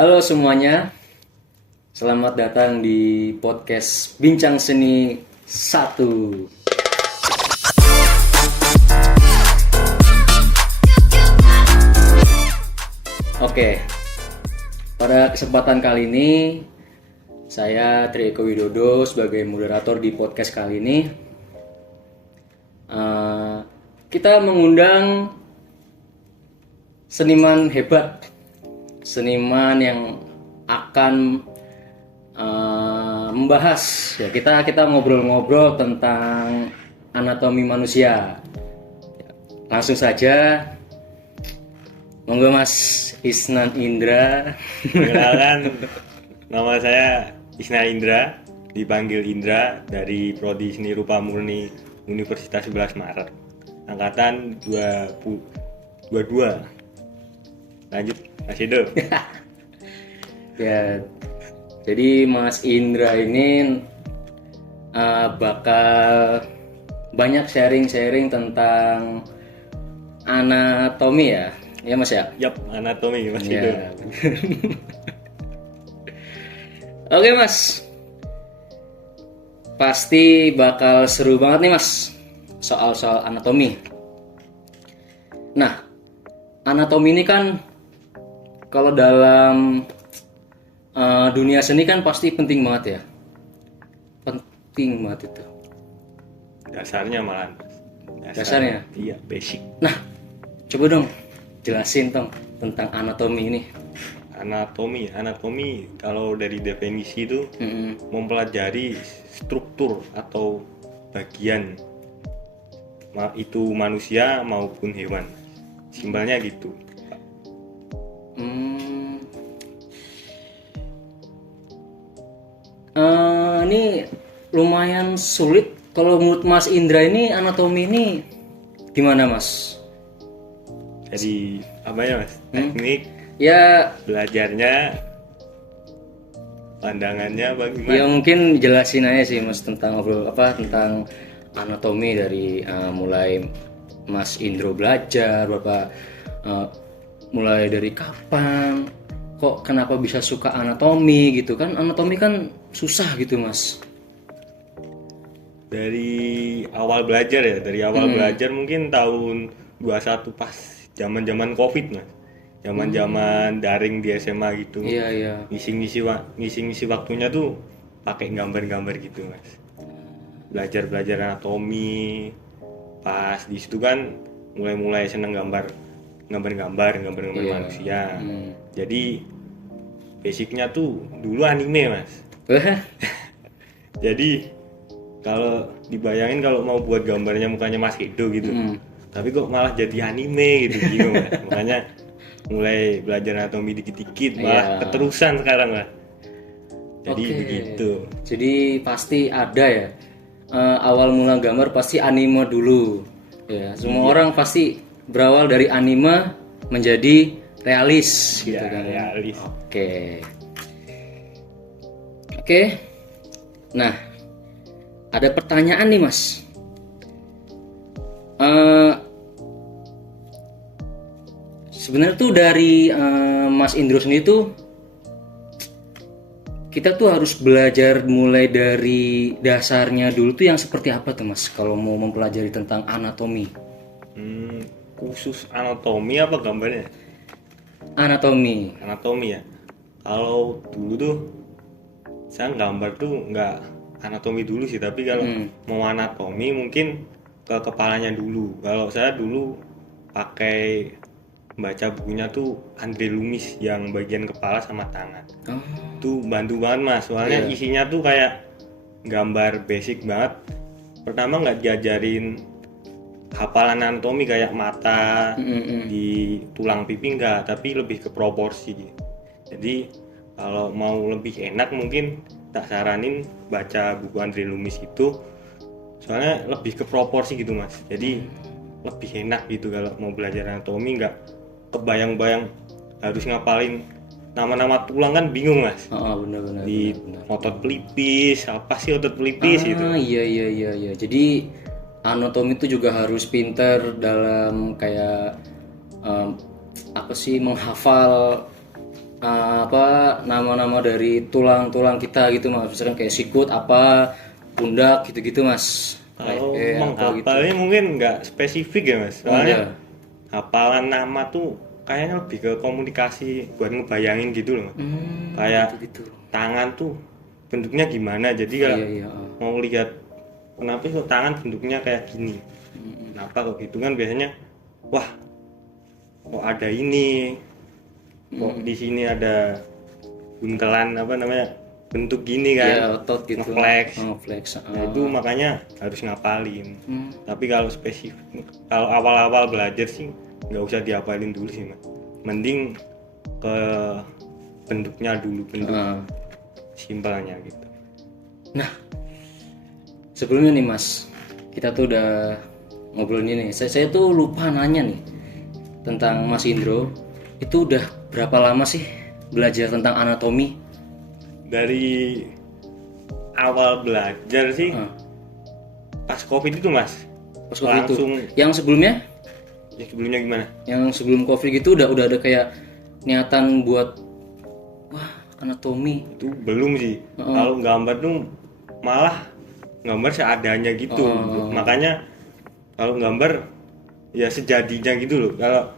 Halo semuanya, selamat datang di podcast Bincang Seni 1. Oke, pada kesempatan kali ini saya Tri Eko Widodo sebagai moderator di podcast kali ini. Kita mengundang seniman hebat, seniman yang akan membahas ya, kita ngobrol-ngobrol tentang anatomi manusia. Langsung saja, monggo Mas Isnan Indra. Perkenalkan, nama saya Isnan Indra, dipanggil Indra, dari Prodi Seni Rupa Murni Universitas 11 Maret, angkatan 2022. Lanjut, Mas Edo. Ya, jadi Mas Indra ini bakal banyak sharing-sharing tentang anatomi ya Mas ya. Yap, anatomi Mas Edo. Ya. Oke Mas, pasti bakal seru banget nih Mas soal-soal anatomi. Nah, anatomi ini kan kalau dalam dunia seni kan pasti penting banget ya. Penting banget itu. Dasarnya malah. Dasarnya? Iya, basic. Nah, coba dong jelasin tentang anatomi ini. Anatomi kalau dari definisi itu mempelajari struktur atau bagian itu manusia maupun hewan. Simpelnya gitu. Ini lumayan sulit. Kalau menurut Mas Indra ini anatomi ini gimana Mas? Jadi apa ya Mas? Teknik Ya, belajarnya, pandangannya bagaimana? ya mungkin jelasin aja sih Mas tentang tentang anatomi dari mulai Mas Indro belajar, mulai dari kapan, kok kenapa bisa suka anatomi gitu kan? Anatomi kan susah gitu Mas. Dari awal belajar belajar mungkin tahun 21 pas zaman-zaman Covid Mas. Zaman-zaman daring di SMA gitu. Iya. Ngisi waktunya tuh pakai gambar-gambar gitu Mas. Belajar anatomi. Pas di situ kan mulai seneng gambar manusia. Jadi basicnya tuh dulu anime Mas. Jadi kalau dibayangin kalau mau buat gambarnya mukanya Mas Edo gitu, tapi kok malah jadi anime gitu, bingung Mas. Makanya mulai belajar anatomi dikit-dikit, malah keterusan sekarang Mas. Jadi begitu. Jadi pasti ada ya, awal mula gambar pasti anime dulu. Ya, semua orang pasti berawal dari anime menjadi realis gitu kan. Realis. Oke. Nah, ada pertanyaan nih Mas. Sebenarnya tuh dari Mas Indro sendiri tuh kita tuh harus belajar mulai dari dasarnya dulu tuh yang seperti apa tuh Mas kalau mau mempelajari tentang anatomi? Khusus anatomi apa gambarnya? Anatomi Ya. Kalau dulu tuh saya gambar tuh nggak anatomi dulu sih, tapi kalau mau anatomi mungkin ke kepalanya dulu. Kalau saya dulu pakai baca bukunya tuh Andre Lumis yang bagian kepala sama tangan. Tuh bantu banget Mas, soalnya isinya tuh kayak gambar basic banget. Pertama nggak diajarin hafalan anatomi kayak mata di tulang pipi enggak, tapi lebih ke proporsi. Jadi kalau mau lebih enak mungkin tak saranin baca buku Andre Lumis itu, soalnya lebih ke proporsi gitu Mas. Jadi lebih enak gitu kalau mau belajar anatomi, nggak kebayang-bayang harus ngapalin nama-nama tulang kan bingung Mas. Benar. Di otot pelipis, apa sih otot pelipis gitu. Iya. Jadi anatomi itu juga harus pinter dalam kayak menghafal apa nama-nama dari tulang-tulang kita gitu mas, misalkan kayak sikut apa, pundak gitu-gitu mas. Kalau apa gitu. menghafalnya mungkin nggak spesifik ya mas, Oh, soalnya enggak. hafalan nama tuh kayaknya lebih ke komunikasi buat ngebayangin gitu loh mas. Kayak Gitu-gitu. tangan tuh bentuknya gimana, jadi kalau Iya iya. mau lihat kenapa kok tangan bentuknya kayak gini, kenapa kok gitu kan biasanya, wah kok ada ini, kok di sini ada buntelan apa namanya bentuk gini kan, Iya otot gitu. ngeflex. Flex. Nah, itu makanya harus ngapalin. Hmm. Tapi kalau spesifik, kalau awal-awal belajar sih nggak usah dihafalin dulu sih mas. Mending ke bentuknya dulu, bentuk simpelnya gitu. Nah, sebelumnya nih Mas, kita tuh udah ngobrolin ini. Saya tuh lupa nanya nih tentang Mas Indro. Itu udah berapa lama sih belajar tentang anatomi? Dari awal belajar sih pas COVID itu mas. Pas COVID itu. Langsung. Yang sebelumnya? Ya sebelumnya gimana? Yang sebelum COVID gitu udah ada kayak niatan buat wah anatomi. Itu belum sih. Kalau gambar tuh malah gambar seadanya gitu. Makanya kalau gambar ya sejadinya gitu loh. Kalau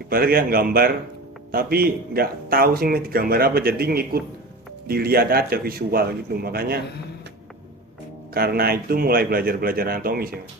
ibaratnya gambar tapi nggak tahu sih mau digambar apa, jadi ngikut dilihat aja visual gitu. Makanya karena itu mulai belajar anatomi sih mas.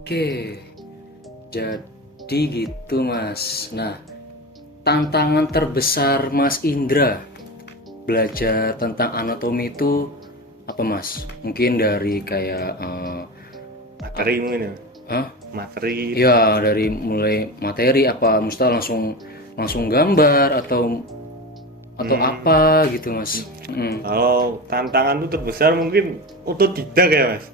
Oke. Jadi gitu Mas. Nah, tantangan terbesar Mas Indra belajar tentang anatomi itu apa Mas? Mungkin dari kayak Materi mungkin ya. hah? Materi. Ya dari mulai materi apa mustahil langsung gambar atau apa gitu Mas. Kalau tantangan tuh terbesar mungkin otodidak ya mas.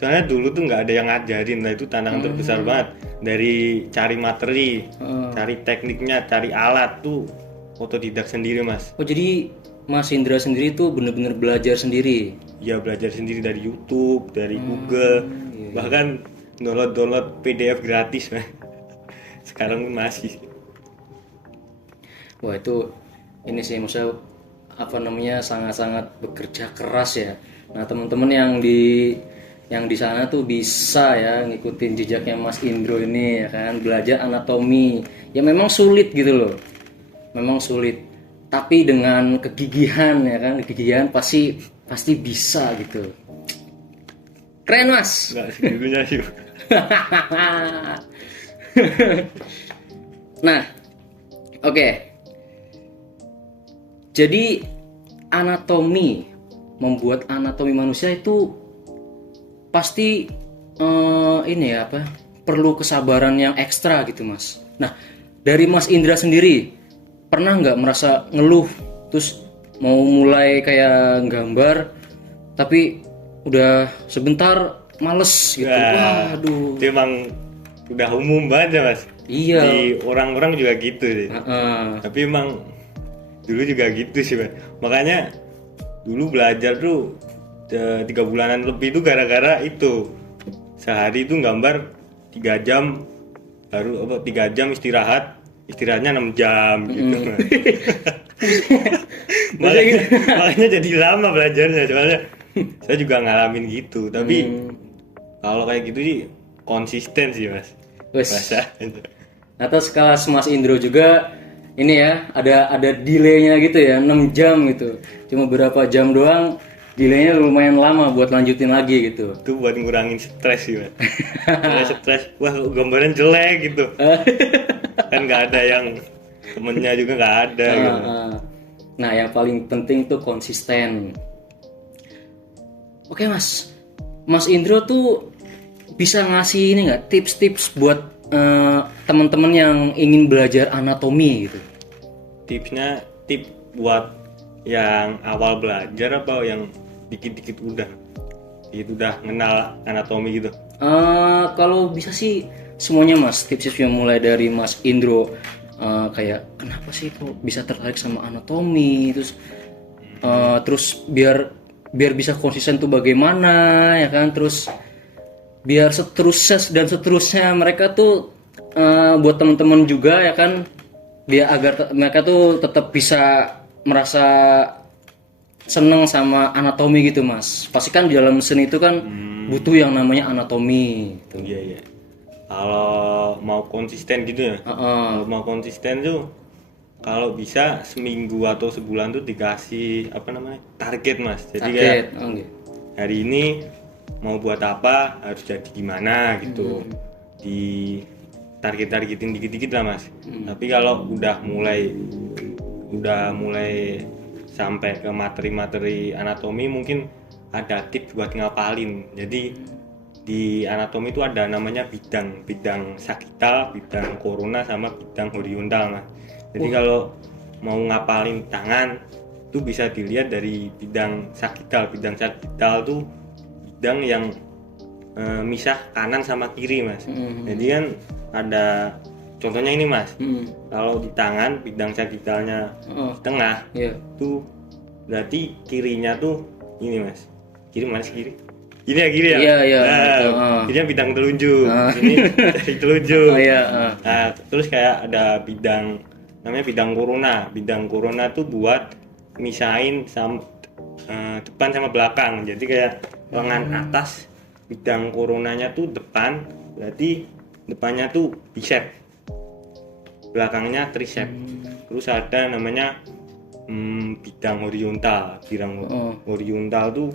Soalnya dulu tuh nggak ada yang ngajarin, nah itu tantangan terbesar banget. Dari cari materi, cari tekniknya, cari alat tuh otodidak sendiri mas. Oh jadi Mas Indra sendiri tuh bener-bener belajar sendiri. Ya belajar sendiri dari YouTube, dari Google, bahkan download PDF gratis mas. Sekarang pun masih. Wah itu ini sih maksudnya apa namanya sangat-sangat bekerja keras ya. Nah teman-teman yang di sana tuh bisa ya ngikutin jejaknya Mas Indro ini ya kan, belajar anatomi. Ya memang sulit gitu loh. Memang sulit. Tapi dengan kegigihan ya kan, kegigihan pasti bisa gitu. Keren Mas. Nggak segitunya sih. Nah, oke. Jadi anatomi, membuat anatomi manusia itu pasti ini ya apa? Perlu kesabaran yang ekstra gitu mas. Nah, dari Mas Indra sendiri pernah nggak merasa ngeluh terus mau mulai kayak gambar tapi udah sebentar males gitu? Wah, Waduh. itu emang udah umum banget ya mas. Iya. Di orang-orang juga gitu sih. Tapi emang dulu juga gitu sih mas. Makanya dulu belajar tuh 3 bulanan lebih itu gara-gara itu. Sehari itu gambar 3 jam, baru 3 jam istirahatnya 6 jam gitu mas. makanya jadi lama belajarnya, soalnya saya juga ngalamin gitu. Tapi kalau kayak gitu sih konsisten sih mas. Atas kelas Mas Indro juga ini ya ada delaynya gitu ya 6 jam gitu. Cuma berapa jam doang delaynya lumayan lama buat lanjutin lagi gitu. Itu buat ngurangin stres sih mas. Saya stres, wah gambaran jelek gitu. Kan nggak ada yang temennya juga nggak ada gitu. Nah yang paling penting tuh konsisten. Oke mas Indro tuh bisa ngasih ini nggak tips-tips buat teman-teman yang ingin belajar anatomi gitu? Tipsnya buat yang awal belajar apa yang dikit-dikit udah kenal anatomi gitu? Kalau bisa sih semuanya mas, tips-tipsnya mulai dari Mas Indro kayak kenapa sih kok bisa tertarik sama anatomi, terus biar bisa konsisten tuh bagaimana ya kan, terus biar seterusnya mereka tuh buat teman-teman juga ya kan biar agar mereka tuh tetap bisa merasa seneng sama anatomi gitu mas. Pasti kan di dalam seni itu kan butuh yang namanya anatomi gitu. Iya iya. Kalau mau konsisten gitu ya. Kalau mau konsisten tuh kalau bisa seminggu atau sebulan tuh dikasih apa namanya target mas. Jadi kayak hari ini mau buat apa, harus jadi gimana gitu. Di targetin dikit-dikit lah mas. Tapi kalau udah mulai sampai ke materi-materi anatomi mungkin ada tips buat ngapalin. Jadi di anatomi itu ada namanya bidang sagital, bidang corona sama bidang horizontal mas. Jadi kalau mau ngapalin tangan itu bisa dilihat dari bidang sagital. Bidang sagital tuh bidang yang misah kanan sama kiri mas. Jadi kan ada contohnya ini mas. Kalau di tangan bidang sagitalnya di tengah tuh berarti kirinya tuh ini mas. Kiri mana sih kiri? Ini ya kiri ya. Kirinya bidang telunjuk. Ini dari telunjuk. Nah, terus kayak ada bidang namanya bidang corona. Bidang corona tuh buat misahin depan sama belakang. Jadi kayak lengan atas bidang coronanya tuh depan, berarti depannya tuh bicep, belakangnya tricep. Terus ada namanya bidang horizontal. Bidang horizontal tuh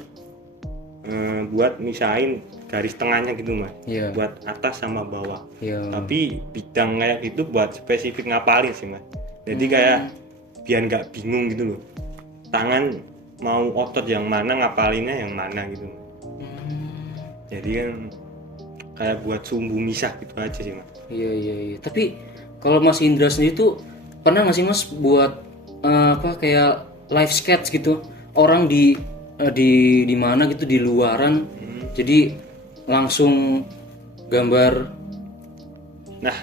buat misahin garis tengahnya gitu mas, buat atas sama bawah. Tapi bidang kayak gitu buat spesifik ngapalin sih mas. Jadi kayak biar nggak bingung gitu loh, tangan mau otot yang mana ngapalinnya yang mana gitu. Jadi kan kayak buat sumbu misah gitu aja sih mas. Iya. Tapi kalau Mas Indra sendiri tuh pernah nggak sih mas buat kayak live sketch gitu, orang di mana gitu di luaran, jadi langsung gambar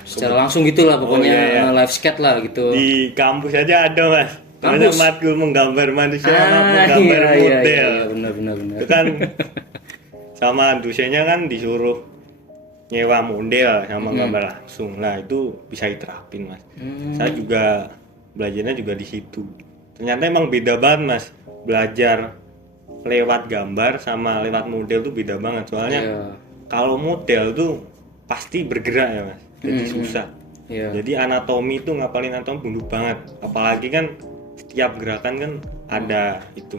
secara langsung gitulah pokoknya. Live sketch lah gitu. Di kampus aja ada mas, ada matkul menggambar manusia sama menggambar model. Iya, benar. Itu kan sama dosennya kan disuruh nyewa model sama gambar langsung. Nah itu bisa diterapin mas. Saya juga belajarnya juga di situ. Ternyata emang beda banget mas, belajar lewat gambar sama lewat model tuh beda banget. Soalnya kalau model tuh pasti bergerak ya mas, jadi susah. Jadi anatomi itu ngapalin anatomi bunuh banget. Apalagi kan setiap gerakan kan ada itu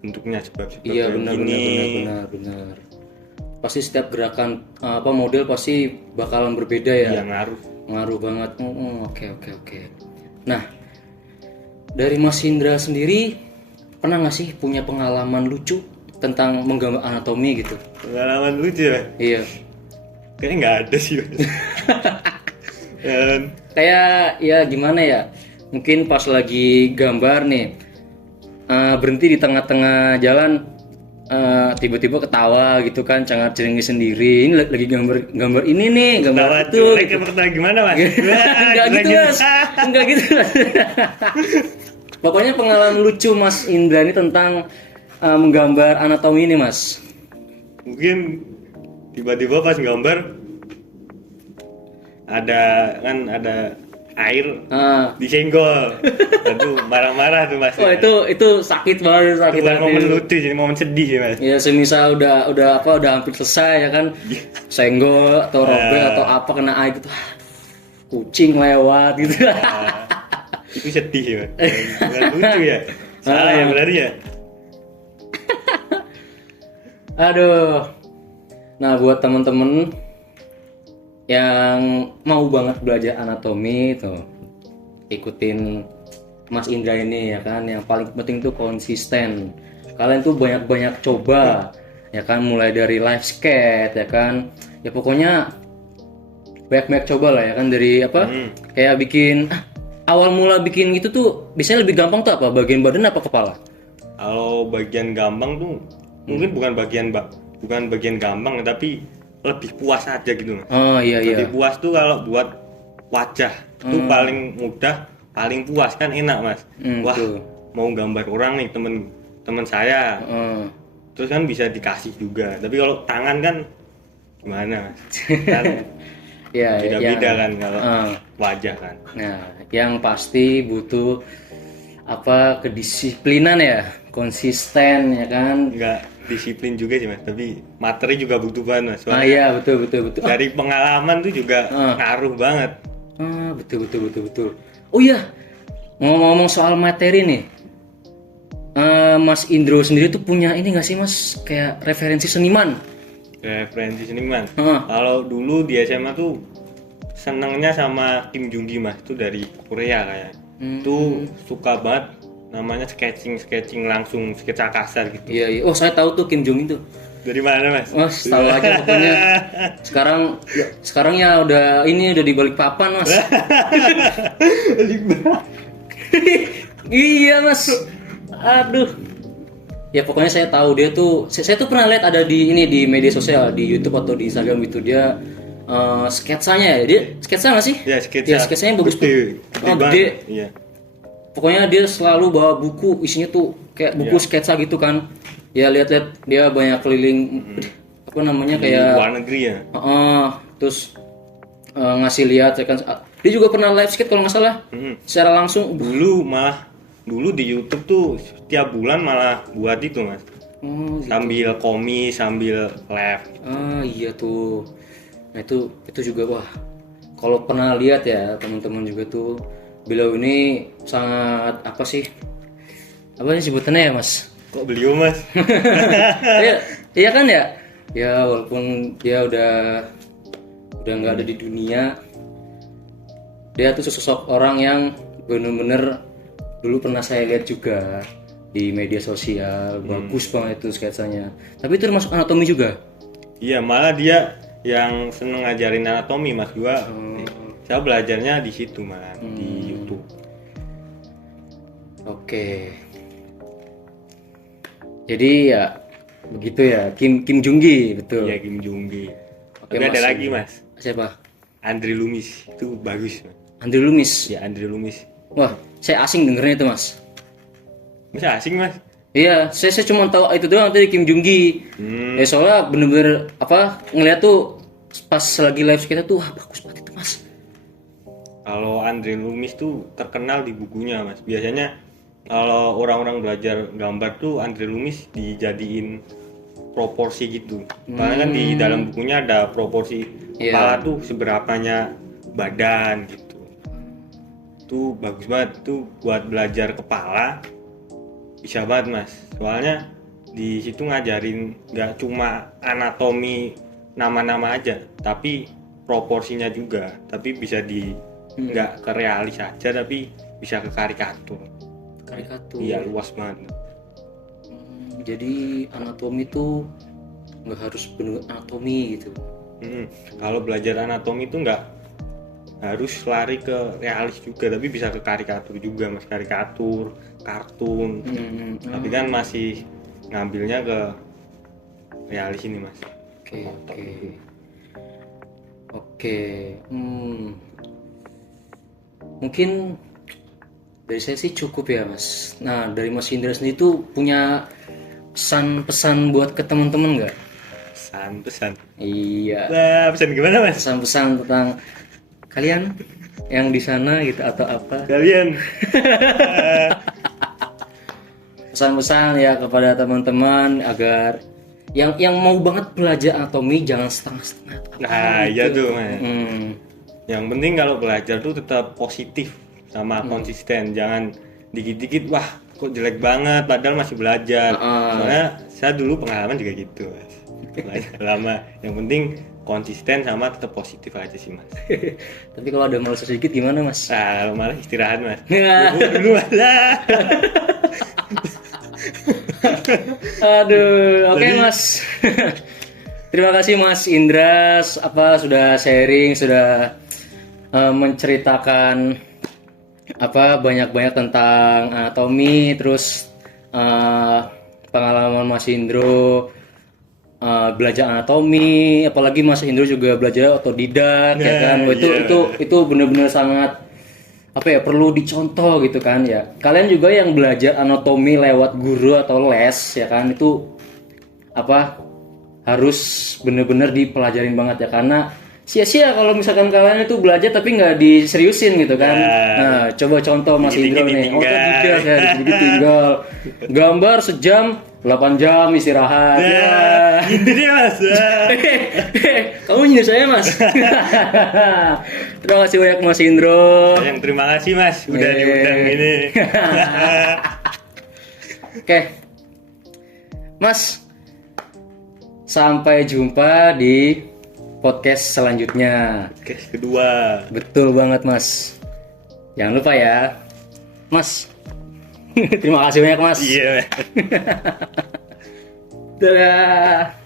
bentuknya sebab benar. Pasti setiap gerakan model pasti bakalan berbeda ya. Iya, ngaruh banget. Oke. Nah, dari Mas Indra sendiri pernah nggak sih punya pengalaman lucu tentang menggambar anatomi gitu? Pengalaman lucu ya? Iya. Kayaknya nggak ada sih. Kayak ya gimana ya? Mungkin pas lagi gambar nih, berhenti di tengah-tengah jalan, tiba-tiba ketawa gitu kan, cengar-cengir sendiri. Ini lagi gambar ini nih, gambar itu. Gitu. Gimana mas? Enggak gitu. Pokoknya pengalaman lucu Mas Indra ini tentang menggambar anatomi ini mas. Mungkin tiba-tiba pas gambar ada air disenggol. Aduh marah-marah tuh mas. Itu sakit banget, sakit. Bukan momen lucu, jadi momen sedih sih mas. Ya semisal udah hampir selesai ya kan, senggol atau robek atau apa kena air gitu, kucing lewat gitu. Itu sedih ya, bukan lucu ya. Salah ya berarti ya. Aduh. Nah buat temen-temen yang mau banget belajar anatomi tuh, ikutin Mas Indra ini ya kan. Yang paling penting tuh konsisten. Kalian tuh banyak-banyak coba ya kan, mulai dari live sketch ya kan. Ya pokoknya banyak-banyak coba lah ya kan, dari kayak bikin awal mula bikin gitu tuh biasanya lebih gampang tuh apa? Bagian badan apa kepala? Kalau bagian gampang tuh mungkin bukan bagian gampang, tapi lebih puas aja gitu. Lebih puas tuh kalau buat wajah tuh paling mudah, paling puas kan, enak mas. Wah mau gambar orang nih temen saya, terus kan bisa dikasih juga. Tapi kalau tangan kan gimana mas? Kan beda-beda kan. Kalau wajah kan. Nah, yang pasti butuh apa kedisiplinan ya, konsisten ya kan. Nggak disiplin juga sih mas, tapi materi juga butuh banget mas. Ah iya betul betul betul. Dari pengalaman tuh juga ngaruh banget. Betul betul betul betul. Oh iya, ngomong-ngomong soal materi nih, Mas Indro sendiri tuh punya ini nggak sih mas, kayak referensi seniman? Referensi seniman. Heeh. Kalau dulu di SMA tuh senengnya sama Kim Jung Gi mas, itu dari Korea kayak. Tuh suka banget namanya sketching langsung sketsa kasar gitu. Iya iya. Oh saya tahu tuh Kim Jong itu. Dari mana mas? Mas tahu aja pokoknya. Sekarang ya udah di balik papan mas. Iya mas. Aduh. Ya pokoknya saya tahu dia tuh. Saya tuh pernah lihat ada di media sosial, di YouTube atau di Instagram itu dia sketsanya ya. Dia sketsa nggak sih? Ya sketsa. Ya sketsanya bagus tuh. Gede Gede. Iya. Pokoknya dia selalu bawa buku, isinya tuh kayak buku sketsa gitu kan. Ya lihat-lihat dia banyak keliling apa namanya Di kayak luar negeri ya. terus ngasih lihat ya kan. Dia juga pernah live skate kalau nggak salah. Secara langsung. Dulu di YouTube tuh setiap bulan malah buat itu mas. Gitu. Sambil komis, sambil live. Iya tuh. Nah itu juga wah. Kalau pernah lihat ya teman-teman juga tuh, beliau ini sangat apa sih? Apa sih sebutannya ya mas? Kok beliau mas? Iya kan ya? Ya walaupun dia udah nggak ada di dunia, dia tuh sosok orang yang bener-bener dulu pernah saya lihat juga di media sosial, bagus banget itu sketsanya. Tapi itu termasuk anatomi juga. Iya, malah dia yang seneng ngajarin anatomi mas gua. Saya belajarnya di situ malah di YouTube. Oke. Jadi ya begitu ya, Kim Jung Gi betul. Iya Kim Jung Gi. Oke, Tapi ada Mas. lagi mas, Siapa? Andre Lumis itu bagus mas. Andre Lumis. Ya Andre Lumis. Wah, saya asing dengernya itu mas. Masa asing mas? Iya, saya cuma tahu itu doang tadi Kim Jung Gi. Ya soalnya bener-bener apa ngeliat tuh pas lagi live kita tuh wah bagus banget itu mas. Kalau Andre Lumis tuh terkenal di bukunya mas. Biasanya kalau orang-orang belajar gambar tuh Andre Lumis dijadiin proporsi gitu. Karena kan di dalam bukunya ada proporsi kepala tuh seberapanya badan gitu. Tuh bagus banget tuh buat belajar kepala. Bisa banget mas. Soalnya di situ ngajarin nggak cuma anatomi nama-nama aja, tapi proporsinya juga. Tapi bisa nggak ke realis aja, tapi bisa ke karikatur. Iya luas banget. Jadi anatomi tuh nggak harus benar anatomi gitu. Kalau belajar anatomi tuh nggak harus lari ke realis juga, tapi bisa ke karikatur juga mas, karikatur, kartun. Tapi kan masih ngambilnya ke realis ini mas. Oke. Mungkin dari saya sih cukup ya mas. Nah dari Mas Indra sendiri tuh punya pesan-pesan buat ke teman-teman nggak? Pesan. Iya. Nah, pesan gimana mas? Pesan-pesan tentang kalian yang di sana gitu atau apa? Kalian. Pesan-pesan ya kepada teman-teman agar yang mau banget belajar anatomi jangan setengah-setengah. Nah iya tuh mas. Yang penting kalau belajar tuh tetap positif sama konsisten, jangan dikit-dikit wah kok jelek banget padahal masih belajar. Soalnya saya dulu pengalaman juga gitu mas. Lama. Yang penting konsisten sama tetap positif aja sih mas. Tapi kalau ada malas sedikit gimana mas? Nah malah istirahat mas. Dulu Aduh, oke mas. Terima kasih Mas Indra sudah sharing, sudah menceritakan banyak-banyak tentang anatomi, terus pengalaman Mas Indro belajar anatomi, apalagi Mas Indro juga belajar otodidak ya kan. Itu benar-benar sangat perlu dicontoh gitu kan ya. Kalian juga yang belajar anatomi lewat guru atau les ya kan, itu harus benar-benar dipelajarin banget ya, karena sia-sia kalau misalkan kalian itu belajar tapi nggak diseriusin gitu kan. Nah, coba contoh Mas Indro nih. Otodidak ya, dikit tinggal. Gambar sejam, 8 jam istirahat. Ya. Gitu deh Mas. Kamu nyindir saya Mas. Terima kasih banyak Mas Indro. Yang terima kasih Mas udah diundang ini. Oke. Mas, sampai jumpa di podcast selanjutnya. Oke, kedua. Betul banget Mas. Jangan lupa ya Mas. Terima kasih banyak Mas. Iya. Dadah.